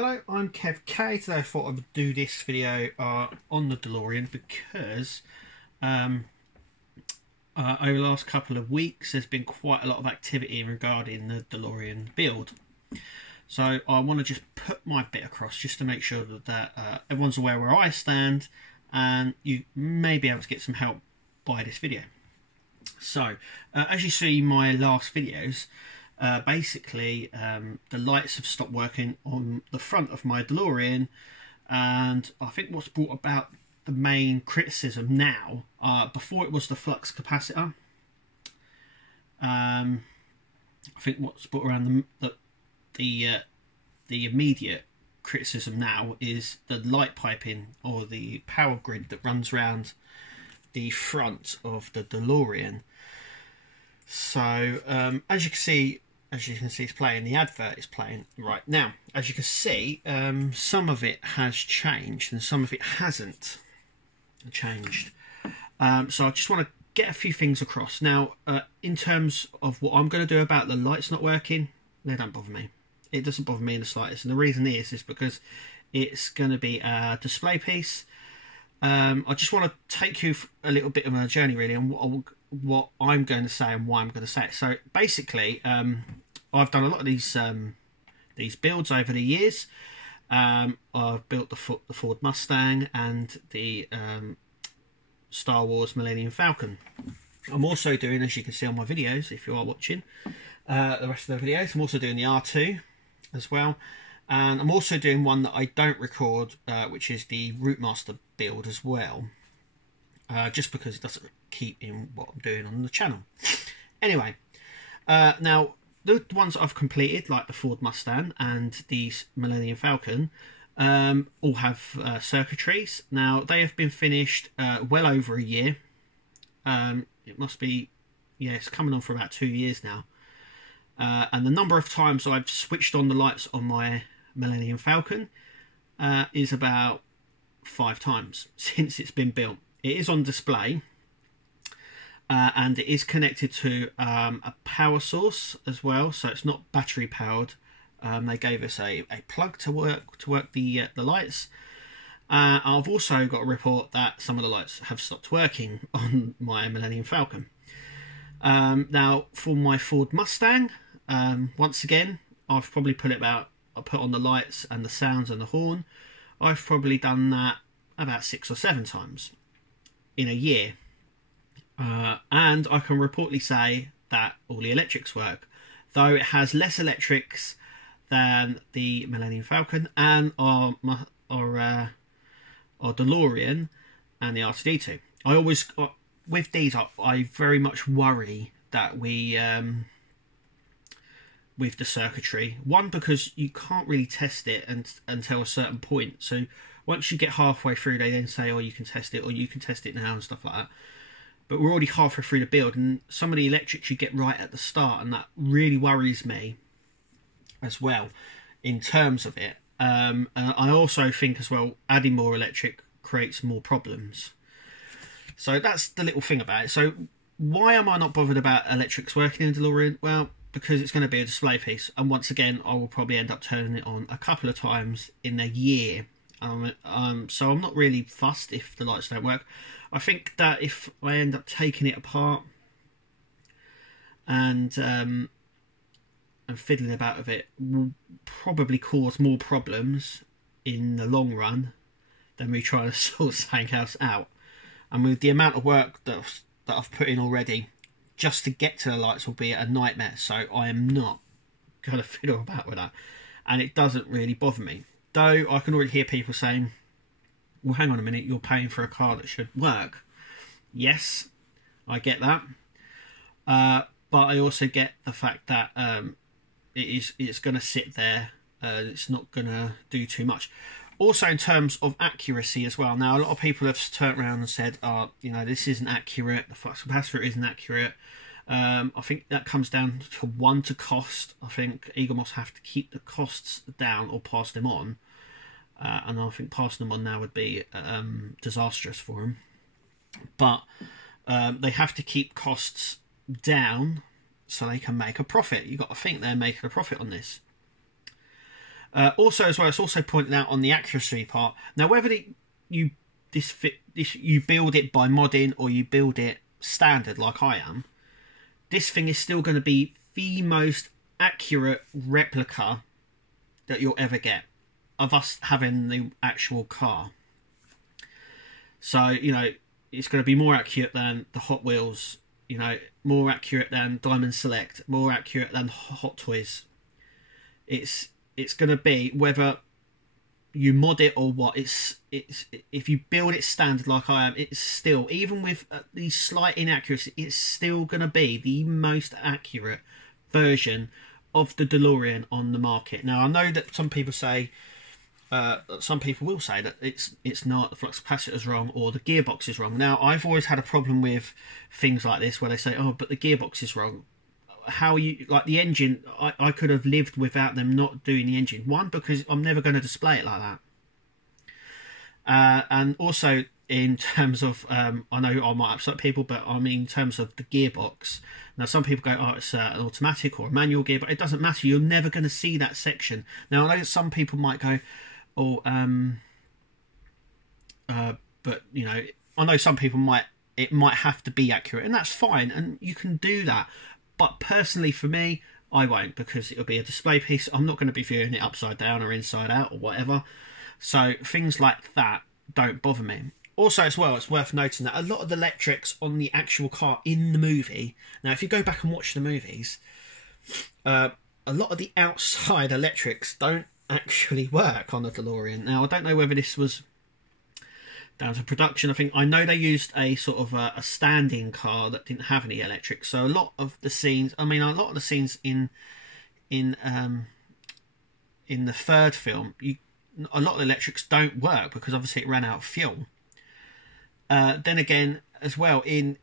Hello, I'm Kev K. Today I thought I would do this video on the DeLorean because over the last couple of weeks there's been quite a lot of activity regarding the DeLorean build. So I want to just put my bit across just to make sure that everyone's aware where I stand and you may be able to get some help by this video. So as you see my last videos, basically the lights have stopped working on the front of my DeLorean, and I think what's brought about the main criticism now, before it was the flux capacitor. I think what's brought around the immediate criticism now is the light piping or the power grid that runs around the front of the DeLorean. So as you can see it's playing, the advert is playing right now. As you can see, some of it has changed and some of it hasn't changed. So I just want to get a few things across. Now, in terms of what I'm going to do about the lights not working, they don't bother me. It doesn't bother me in the slightest. And the reason is because it's going to be a display piece. I just want to take you a little bit of a journey really on what I'm going to say and why I'm going to say it. So basically, I've done a lot of these builds over the years. I've built the Ford Mustang and the Star Wars Millennium Falcon. I'm also doing, as you can see on my videos, if you are watching the rest of the videos, I'm also doing the R2 as well. And I'm also doing one that I don't record, which is the Route Master build as well. Just because it doesn't keep in what I'm doing on the channel. Anyway, now the ones that I've completed, like the Ford Mustang and the Millennium Falcon, all have circuitries. Now they have been finished well over a year. It must be, yeah, it's coming on for about 2 years now. And the number of times I've switched on the lights on my Millennium Falcon is about 5 times since it's been built. It is on display, and it is connected to a power source as well, so it's not battery powered. They gave us a plug to work the lights. I've also got a report that some of the lights have stopped working on my Millennium Falcon. Now for my Ford Mustang, once again, I've probably I put on the lights and the sounds and the horn. I've probably done that about 6 or 7 times in a year, and I can reportedly say that all the electrics work, though it has less electrics than the Millennium Falcon and our DeLorean and the R2-D2. I always, with these, I very much worry that we with the circuitry. One, because you can't really test it until a certain point. So once you get halfway through, they then say, oh, you can test it, or you can test it now and stuff like that. But we're already halfway through the build, and some of the electrics you get right at the start, and that really worries me as well in terms of it. And I also think as well, adding more electric creates more problems. So that's the little thing about it. So why am I not bothered about electrics working in DeLorean? Well, because it's going to be a display piece, and once again I will probably end up turning it on a couple of times in a year. So I'm not really fussed if the lights don't work. I think that if I end up taking it apart and fiddling about with it, will probably cause more problems in the long run than me trying to sort something else out. And with the amount of work that I've put in already, just to get to the lights will be a nightmare. So I am not going to fiddle about with that, and it doesn't really bother me. Though I can already hear people saying, well, hang on a minute, you're paying for a car that should work. Yes, I get that. But I also get the fact that it's going to sit there. It's not going to do too much. Also, in terms of accuracy as well. Now, a lot of people have turned around and said, you know, this isn't accurate. The flux capacitor isn't accurate. I think that comes down to cost. I think Eaglemoss have to keep the costs down or pass them on. And I think passing them on now would be disastrous for them. But they have to keep costs down so they can make a profit. You've got to think they're making a profit on this. Also, as well, it's also pointed out on the accuracy part. Now, whether you build it by modding or you build it standard like I am, this thing is still going to be the most accurate replica that you'll ever get of us having the actual car. So, you know, it's going to be more accurate than the Hot Wheels, you know, more accurate than Diamond Select, more accurate than Hot Toys. It's going to be, whether you mod it or what, it's if you build it standard like I am, it's still, even with these slight inaccuracies, it's still going to be the most accurate version of the DeLorean on the market. Now, I know that some people say, some people will say that it's not, the flux capacitor is wrong or the gearbox is wrong. Now, I've always had a problem with things like this where they say, oh, but the gearbox is wrong. How you, like the engine, I could have lived without them not doing the engine. One, because I'm never going to display it like that. And also in terms of, I know I might upset people, but I mean in terms of the gearbox. Now, some people go, oh, it's an automatic or a manual gear, but it doesn't matter. You're never going to see that section. Now, I know some people might go, oh, but, you know, I know some people it might have to be accurate, and that's fine, and you can do that. But personally, for me, I won't, because it'll be a display piece. I'm not going to be viewing it upside down or inside out or whatever. So things like that don't bother me. Also, as well, it's worth noting that a lot of the electrics on the actual car in the movie, now if you go back and watch the movies, a lot of the outside electrics don't actually work on the DeLorean. Now, I don't know whether this was down to production. I know they used a sort of a standing car that didn't have any electrics. So a lot of the scenes, a lot of the scenes in the third film, a lot of the electrics don't work because obviously it ran out of fuel. Then again, as well, in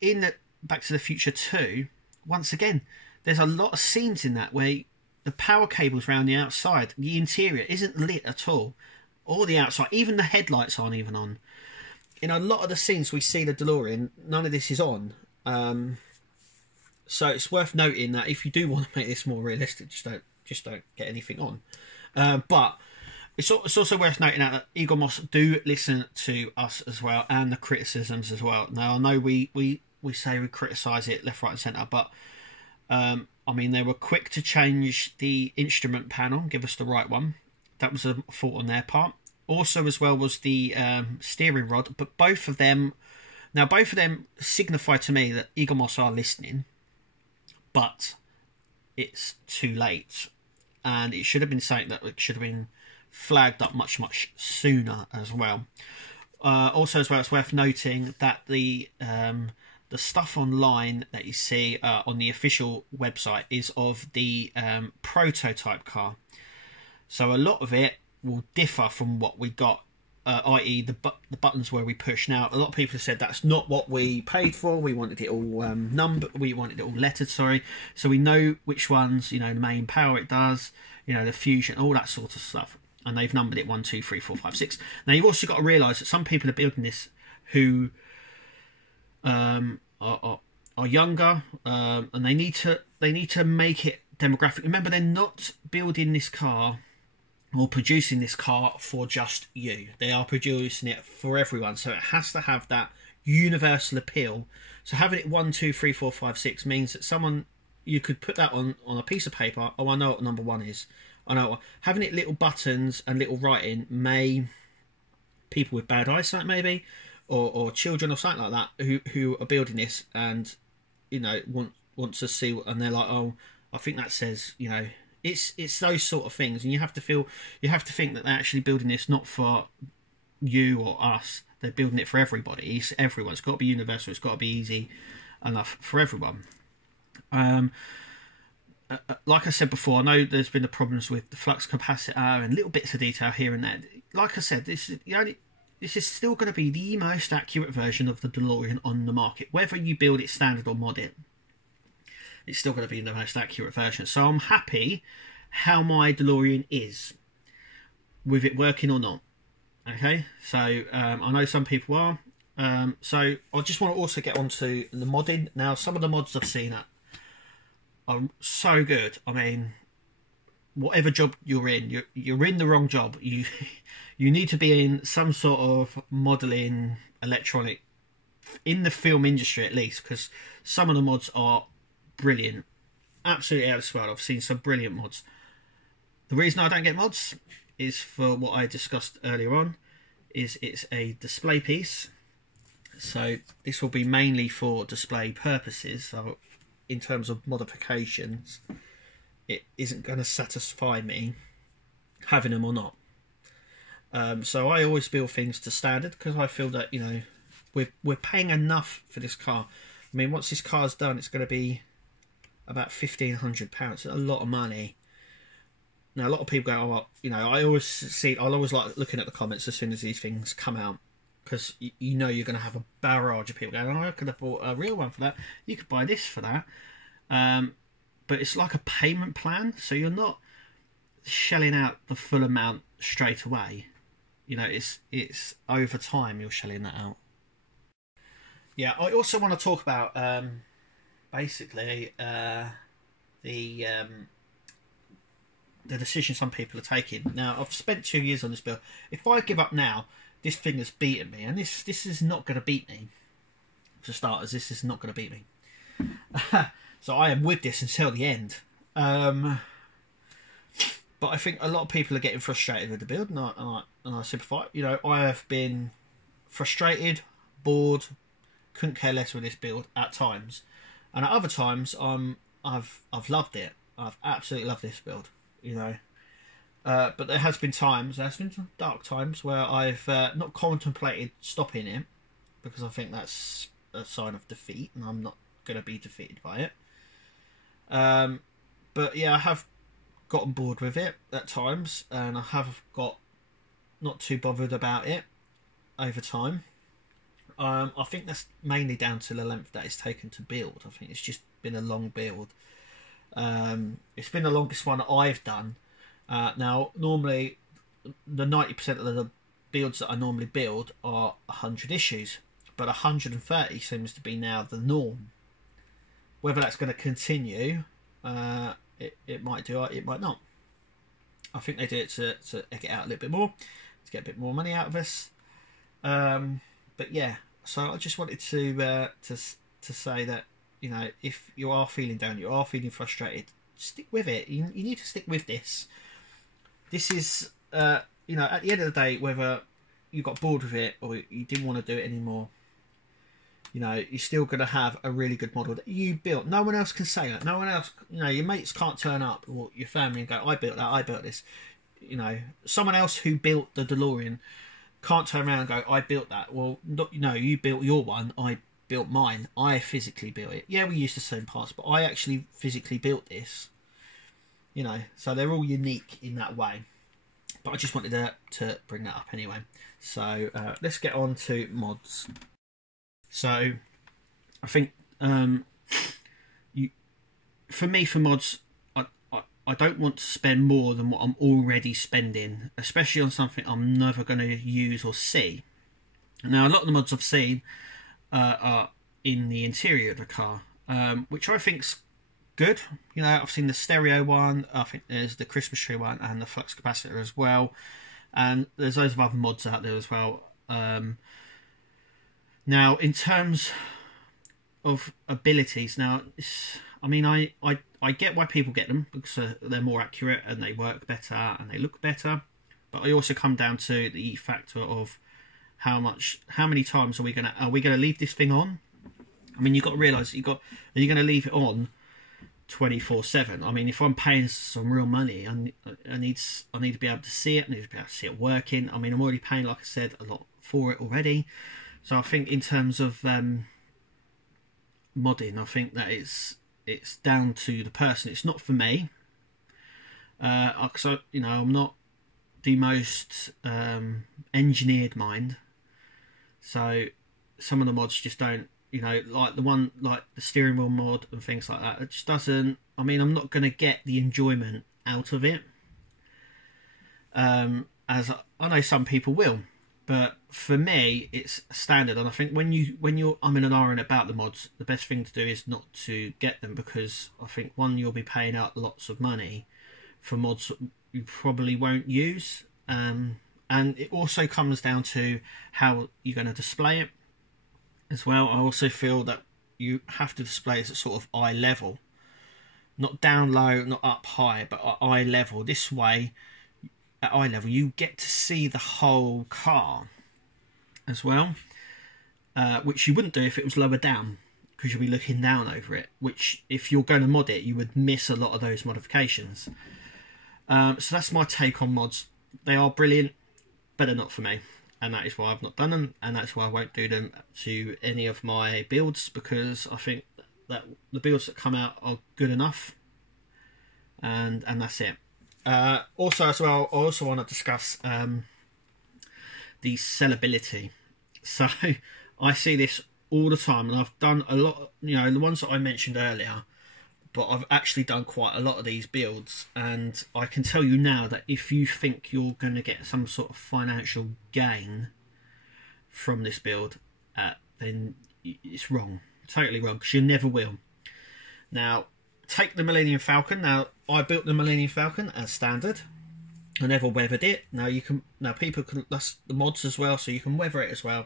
the Back to the Future 2, once again, there's a lot of scenes in that where the power cables around the outside, the interior isn't lit at all. Or the outside, even the headlights aren't even on. In a lot of the scenes we see the DeLorean, none of this is on. So it's worth noting that if you do want to make this more realistic, just don't get anything on. But it's also worth noting that Eagle Moss do listen to us as well, and the criticisms as well. Now, I know we say we criticise it left, right and centre, but I mean, they were quick to change the instrument panel, give us the right one. That was a fault on their part. Also, as well, was the steering rod. But both of them signify to me that Eagle Moss are listening, but it's too late, and it should have been something that should have been flagged up much sooner as well. Also, as well, it's worth noting that the stuff online that you see on the official website is of the prototype car. So a lot of it will differ from what we got, i.e. the buttons where we push. Now, a lot of people have said that's not what we paid for. We wanted it all we wanted it all lettered, sorry. So we know which ones, you know, the main power it does, you know, the fusion, all that sort of stuff. And they've numbered it 1, 2, 3, 4, 5, 6. Now, you've also got to realise that some people are building this who are younger, and they need to make it demographic. Remember, they're not building this car or producing this car for just you. They are producing it for everyone, so it has to have that universal appeal. So having it 1, 2, 3, 4, 5, 6 means that someone, you could put that on a piece of paper. Oh, I know what number 1 is. I know having it little buttons and little writing may, people with bad eyesight maybe, or children or something like that who are building this and, you know, want to see, and they're like, oh, I think that says, you know, it's those sort of things, and you have to think that they're actually building this not for you or us. They're building it for everybody. It's everyone. It's got to be universal. It's got to be easy enough for everyone. Like I said before, I know there's been the problems with the flux capacitor and little bits of detail here and there. Like I said, this is still going to be the most accurate version of the DeLorean on the market. Whether you build it standard or mod it, it's still going to be the most accurate version. So I'm happy how my DeLorean is, with it working or not. Okay, so I know some people are. So I just want to also get onto the modding. Now, some of the mods I've seen are so good. I mean, whatever job you're in, you're in the wrong job. You you need to be in some sort of modelling, electronic, in the film industry at least, because some of the mods are brilliant, absolutely out of this world. I've seen some brilliant mods. The reason I don't get mods is for what I discussed earlier on, is it's a display piece. So this will be mainly for display purposes. So in terms of modifications, it isn't going to satisfy me having them or not. So I always build things to standard, because I feel that, you know, we're paying enough for this car. I mean, once this car's done, it's going to be about £1,500. A lot of money. Now, a lot of people go, oh, well, you know, I'll always like looking at the comments as soon as these things come out, because you know you're going to have a barrage of people going, oh, I could have bought a real one for that. You could buy this for that. But it's like a payment plan, so you're not shelling out the full amount straight away. You know, it's over time you're shelling that out. Yeah, I also want to talk about basically the decision some people are taking. Now, I've spent 2 years on this build. If I give up now, this thing has beaten me, and this is not going to beat me. For starters, this is not going to beat me. So I am with this until the end. But I think a lot of people are getting frustrated with the build, and I sympathise. You know, I have been frustrated, bored, couldn't care less with this build at times, and at other times I've loved it. I've absolutely loved this build. You know, but there's been some dark times where I've not contemplated stopping it, because I think that's a sign of defeat, and I'm not going to be defeated by it. But yeah, I have gotten bored with it at times, and I have got not too bothered about it over time. I think that's mainly down to the length that it's taken to build. I think it's just been a long build. It's been the longest one I've done. Now, normally, the 90% of the builds that I normally build are 100 issues, but 130 seems to be now the norm. Whether that's going to continue, it might do, it might not. I think they do it to egg it out a little bit more, to get a bit more money out of us. But yeah, so I just wanted to say that, you know, if you are feeling down, you are feeling frustrated, stick with it. You need to stick with this. This is, you know, at the end of the day, whether you got bored with it or you didn't want to do it anymore, you know, you're still going to have a really good model that you built. No one else can say that. No one else, you know, your mates can't turn up, or your family, and go, I built that, I built this. You know, someone else who built the DeLorean can't turn around and go, I built that. Well, you know, you built your one, I built mine. I physically built it. Yeah, we used the same parts, but I actually physically built this. You know, so they're all unique in that way. But I just wanted to bring that up anyway. So let's get on to mods. So I think for mods, I don't want to spend more than what I'm already spending, especially on something I'm never going to use or see. Now, a lot of the mods I've seen are in the interior of the car, which I think's good. You know, I've seen the stereo one, I think there's the Christmas tree one, and the flux capacitor as well, and there's loads of other mods out there as well. Now, in terms of abilities, now, I mean, I get why people get them, because they're more accurate and they work better and they look better, but I also come down to the factor of how many times are we gonna leave this thing on? I mean, you've got to realise are you going to leave it on 24/7? I mean, if I'm paying some real money, I need to be able to see it. I need to be able to see it working. I mean, I'm already paying, like I said, a lot for it already. So I think in terms of modding, I think that it's down to the person. It's not for me. So, you know, I'm not the most engineered mind. So some of the mods just don't, you know, like the steering wheel mod and things like that. It just doesn't. I mean, I'm not going to get the enjoyment out of it, as I know some people will. But for me, it's standard, and I think when you're umming and ahhing about the mods, the best thing to do is not to get them, because I think, one, you'll be paying out lots of money for mods that you probably won't use. And it also comes down to how you're going to display it as well. I also feel that you have to display it at sort of eye level, not down low, not up high, but at eye level. This way, at eye level, you get to see the whole car as well, which you wouldn't do if it was lower down, because you'll be looking down over it, which if you're going to mod it, you would miss a lot of those modifications. So that's my take on mods. They are brilliant, but they're not for me, and that is why I've not done them, and that's why I won't do them to any of my builds, because I think that the builds that come out are good enough, and that's it. Also as well, I also want to discuss the sellability. So I see this all the time, and I've done a lot, you know, the ones that I mentioned earlier, but I've actually done quite a lot of these builds, and I can tell you now that if you think you're going to get some sort of financial gain from this build, then it's wrong, totally wrong, because you never will. Now, take the Millennium Falcon. Now, I built the Millennium Falcon as standard. I never weathered it. Now people can, that's the mods as well, so you can weather it as well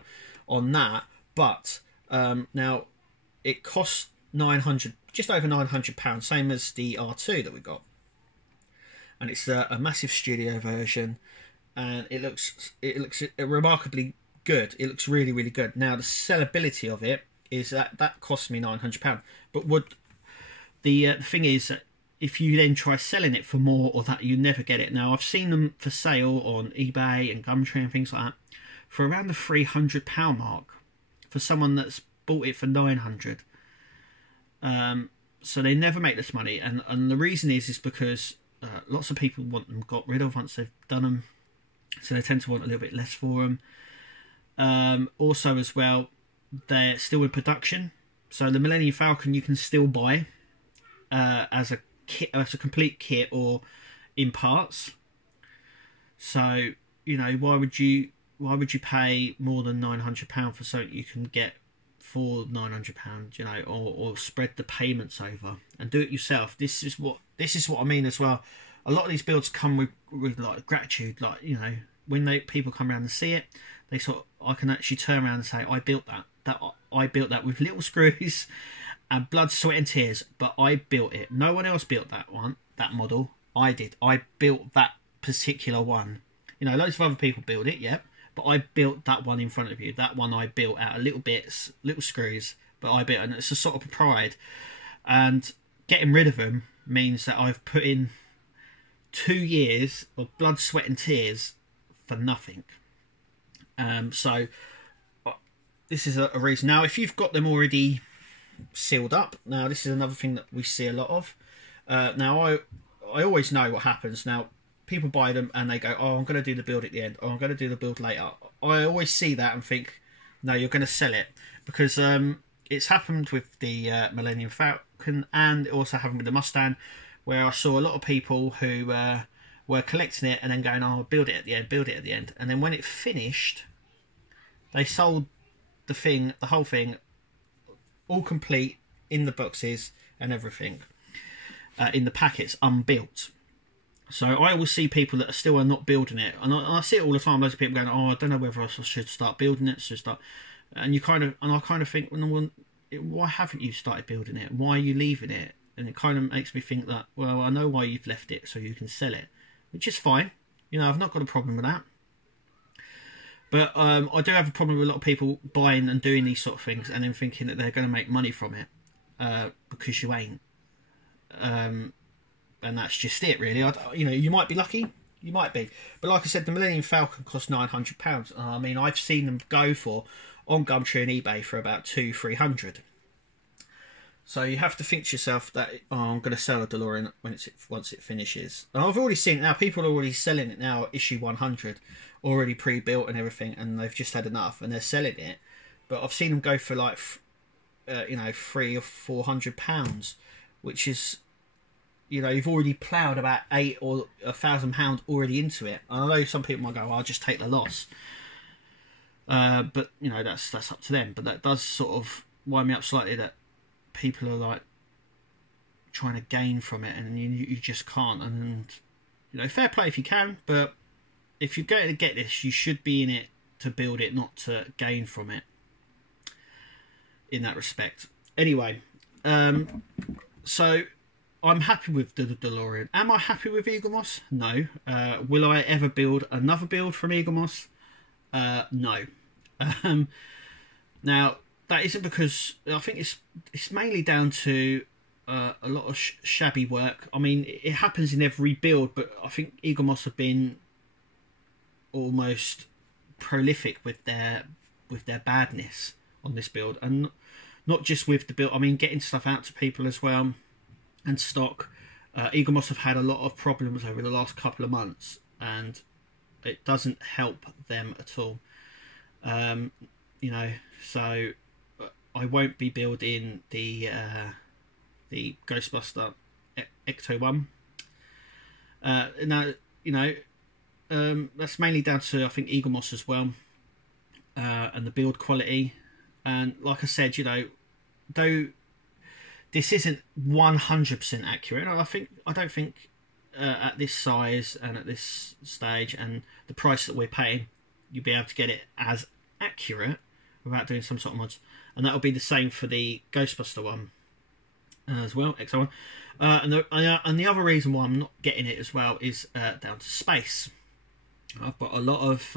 on that. But now it costs 900, just over £900, same as the R2 that we got, and it's a massive studio version, and it looks remarkably good. It looks really, really good. Now the sellability of it is that cost me £900, but the thing is that if you then try selling it for more or that, you never get it. Now I've seen them for sale on eBay and Gumtree and things like that for around the £300 mark for someone that's bought it for 900. So they never make this money, and the reason is because lots of people want them got rid of once they've done them, so they tend to want a little bit less for them. Also as well, they're still in production, so the Millennium Falcon you can still buy as a kit, as a complete kit, or in parts. So you know, why would you pay more than £900 for something you can get for £900, you know, or spread the payments over and do it yourself? This is what I mean as well. A lot of these builds come with like gratitude, like, you know, when people come around and see it, they I can actually turn around and say, I built that I built that with little screws and blood, sweat and tears, but I built it. No one else built that model. I did. I built that particular one. You know, loads of other people build it, yeah, but I built that one in front of you. That one I built out of little bits, little screws, but I built, and it's a sort of pride. And getting rid of them means that I've put in 2 years of blood, sweat and tears for nothing. So this is a reason. Now, if you've got them already sealed up, now this is another thing that we see a lot of. Now, I always know what happens. Now, people buy them and they go, oh, I'm going to do the build at the end, or I'm going to do the build later. I always see that and think, no, you're going to sell it, because it's happened with the Millennium Falcon, and it also happened with the Mustang, where I saw a lot of people who were collecting it and then going, oh, build it at the end, build it at the end. And then when it finished, they sold the whole thing, all complete, in the boxes and everything, in the packets, unbuilt. So I always see people that are not building it, and I see it all the time. Loads of people going, "Oh, I don't know whether I should start building it." And I kind of think, well, why haven't you started building it? Why are you leaving it? And it kind of makes me think that, well, I know why you've left it, so you can sell it, which is fine. You know, I've not got a problem with that. But I do have a problem with a lot of people buying and doing these sort of things, and then thinking that they're going to make money from it, because you ain't. And that's just it, really. You know, you might be lucky, you might be, but like I said, the Millennium Falcon cost £900. I mean, I've seen them go for, on Gumtree and eBay, for about £200-300. So you have to think to yourself that, oh, I'm going to sell a DeLorean once it finishes. And I've already seen it now. People are already selling it now, issue 100, already pre-built and everything, and they've just had enough and they're selling it. But I've seen them go for like, you know, £300 or £400, which is, you know, you've already ploughed about £800 or £1,000 already into it. And I know some people might go, I'll just take the loss. But, you know, that's up to them. But that does sort of wind me up slightly, that people are like trying to gain from it, and you just can't. And you know, fair play if you can, but if you're going to get this, you should be in it to build it, not to gain from it, in that respect. Anyway, so I'm happy with the DeLorean. Am I happy with Eaglemoss? No. Will I ever build another build from Eaglemoss? No. Now, that isn't because... I think it's mainly down to a lot of shabby work. I mean, it happens in every build, but I think Eaglemoss have been almost prolific with their badness on this build, and not just with the build. I mean, getting stuff out to people as well, and stock. Eaglemoss have had a lot of problems over the last couple of months, and it doesn't help them at all. You know, so I won't be building the Ghostbuster Ecto one. Now, you know, that's mainly down to, I think, Eaglemoss as well, and the build quality. And like I said, you know, though this isn't 100% accurate, I don't think at this size and at this stage and the price that we're paying, you'll be able to get it as accurate without doing some sort of mods. And that'll be the same for the Ghostbuster one as well, XO one. And the other reason why I'm not getting it as well is down to space. I've got a lot of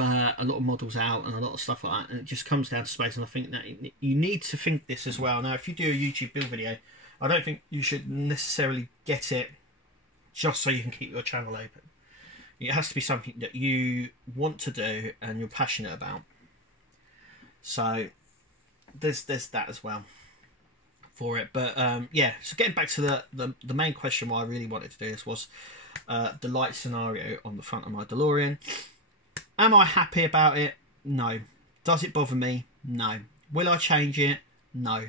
models out and a lot of stuff like that, and it just comes down to space. And I think that you need to think this as well. Now, if you do a YouTube build video, I don't think you should necessarily get it just so you can keep your channel open. It has to be something that you want to do and you're passionate about. So there's that as well for it. But yeah, so getting back to the main question why I really wanted to do this was the light scenario on the front of my DeLorean. Am I happy about it? No. Does it bother me? No. Will I change it? No.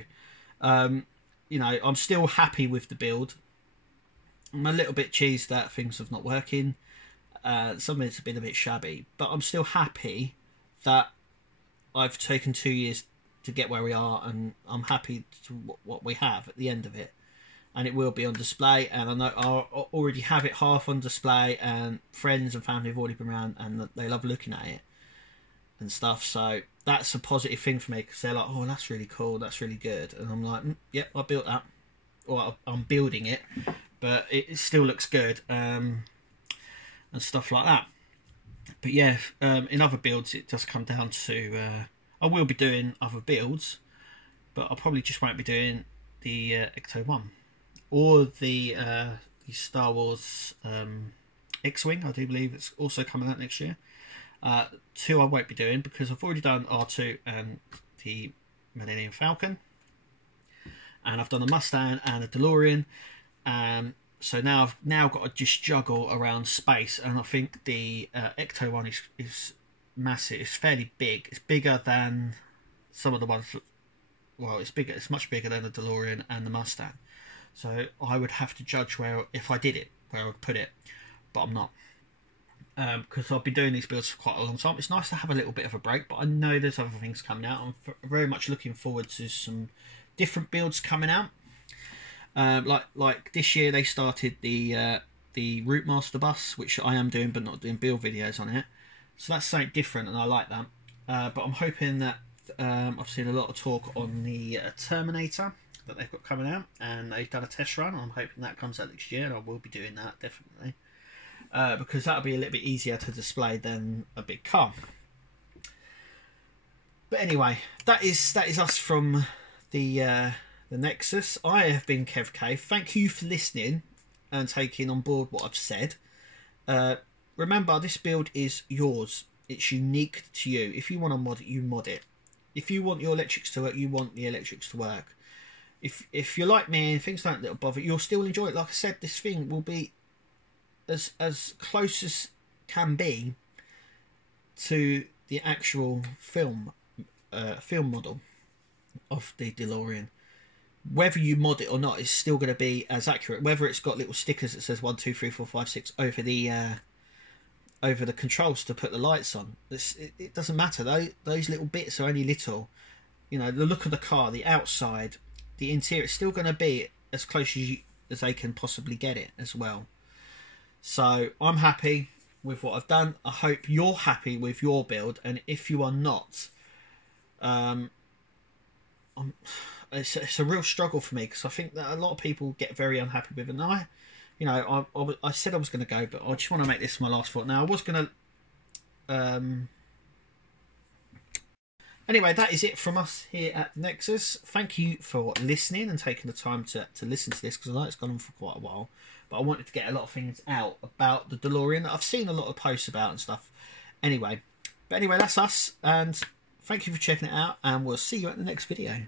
You know, I'm still happy with the build. I'm a little bit cheesed that things are not working. Some of it's been a bit shabby, but I'm still happy that I've taken 2 years to get where we are, and I'm happy to what we have at the end of it. And it will be on display, and I know I already have it half on display, and friends and family have already been around and they love looking at it and stuff. So that's a positive thing for me, because they're like, oh, that's really cool, that's really good. And I'm like, yep, I built that, or I'm building it, but it still looks good, and stuff like that. But yeah, in other builds it does come down to I will be doing other builds, but I probably just won't be doing the Ecto 1 or the Star Wars X-Wing. I do believe it's also coming out next year. 2 I won't be doing because I've already done R2 and the Millennium Falcon, and I've done a Mustang and a DeLorean. So now I've got to just juggle around space, and I think the Ecto one is massive. It's fairly big. It's bigger than some of the ones. Well, it's bigger. It's much bigger than the DeLorean and the Mustang. So I would have to judge where, if I did it, where I would put it, but I'm not, because I've been doing these builds for quite a long time. It's nice to have a little bit of a break, but I know there's other things coming out. I'm very much looking forward to some different builds coming out. Like this year they started the Route Master bus, which I am doing but not doing build videos on it, so that's something different and I like that. But I'm hoping that I've seen a lot of talk on the Terminator that they've got coming out, and they've done a test run. I'm hoping that comes out next year, and I will be doing that definitely, because that'll be a little bit easier to display than a big car. But anyway, that is us from the Nexus. I have been Kev K. Thank you for listening and taking on board what I've said. Remember, this build is yours. It's unique to you. If you want to mod it, you mod it. If you want your electrics to work, you want the electrics to work. If you're like me and things don't bother, you'll still enjoy it. Like I said, this thing will be as close as can be to the actual film model of the DeLorean. Whether you mod it or not, it's still going to be as accurate. Whether it's got little stickers that says 1, 2, 3, 4, 5, 6 over the controls to put the lights on, it doesn't matter. Those little bits are only little. You know, the look of the car, the outside, the interior, it's still going to be as close as they can possibly get it as well. So I'm happy with what I've done. I hope you're happy with your build, and if you are not, it's a real struggle for me, because I think that a lot of people get very unhappy with it. And I said I was going to go, but I just want to make this my last thought. Now, I was going to... Anyway, that is it from us here at Nexus. Thank you for listening and taking the time to listen to this, because I know it's gone on for quite a while. But I wanted to get a lot of things out about the DeLorean that I've seen a lot of posts about and stuff. Anyway, that's us. And thank you for checking it out. And we'll see you at the next video.